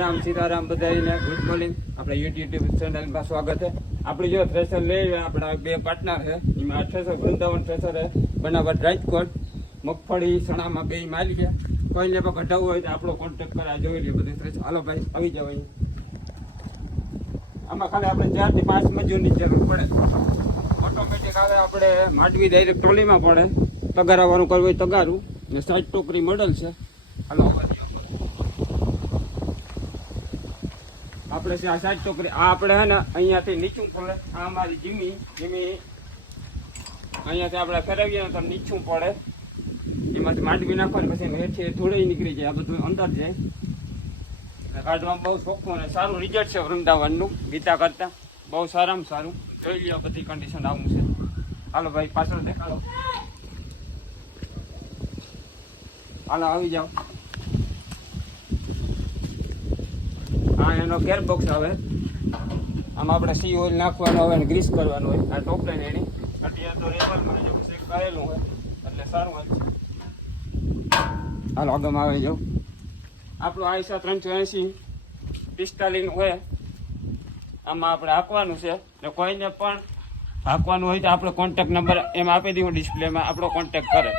રામ સીતારામ બધાને good morning આપણે YouTube ચેનલમાં સ્વાગત છે. આપણે જો થ્રેસર લઈએ આપણા બે પાર્ટનર છે એમાં થ્રેસર વૃંદાવન થ્રેસર છે બનાવટ રાજકોટ મગફળી સણામાં બે માલી ગયા કોઈ ને પણ ઘટાડવું હોય તો આપણો કોન્ટેક્ટ કરા જોઈ લઈએ બધે થ્રેસર. હાલો ભાઈ આવી જાવ અહીં. આમાં ખાલી આપણે 4 થી 5 મજૂરની જરૂર પડે. ઓટોમેટિક આવે આપણે માંડવી ડાયરેક્ટ ટ્રોલીમાં પડે. તગારાવાનું કરવું હોય તગારું ને 60 ટોકરી મોડલ છે. હાલો આપણે આ 60 ટોકરી આ આપણે હે ને અહીંયાથી નીચું પડે. આ અમારી જીમી અહીંયાથી આપણે ફેરવીએ ને તો નીચું પડે. એમાંથી માંડવી નાખવાની પછી હેઠી થોડી નીકળી જાય. આ બધું અંદર જાય કાઢવામાં બહુ ચોખ્ખું અને સારું રિઝલ્ટ છે વૃંદાવનનું ગીતા કરતાં બહુ સારામાં સારું. જોઈ લ્યો બધી કન્ડિશન આવું છે. હાલો ભાઈ પાછળ દેખાડો. હાલો આવી જાઓ. હા એનો ગેર બોક્સ આવે. આમાં આપણે સી ઓઇલ નાખવાનું હોય ને ગ્રીસ કરવાનું હોય. આ ટોપ લાઈન એની અત્યારે તો રેવલમાં જેવું ચેક કરેલું હોય એટલે સારું હોય છે. હાલો આગળ આવી જાઓ. આપણું આઈસા 380 45 હોય. આમાં આપણે હાંકવાનું છે ને કોઈને પણ હાંકવાનું હોય તો આપણો કોન્ટેક્ટ નંબર એમાં આપી દઉં ડિસ્પ્લેમાં. આપણો કોન્ટેક્ટ કરે.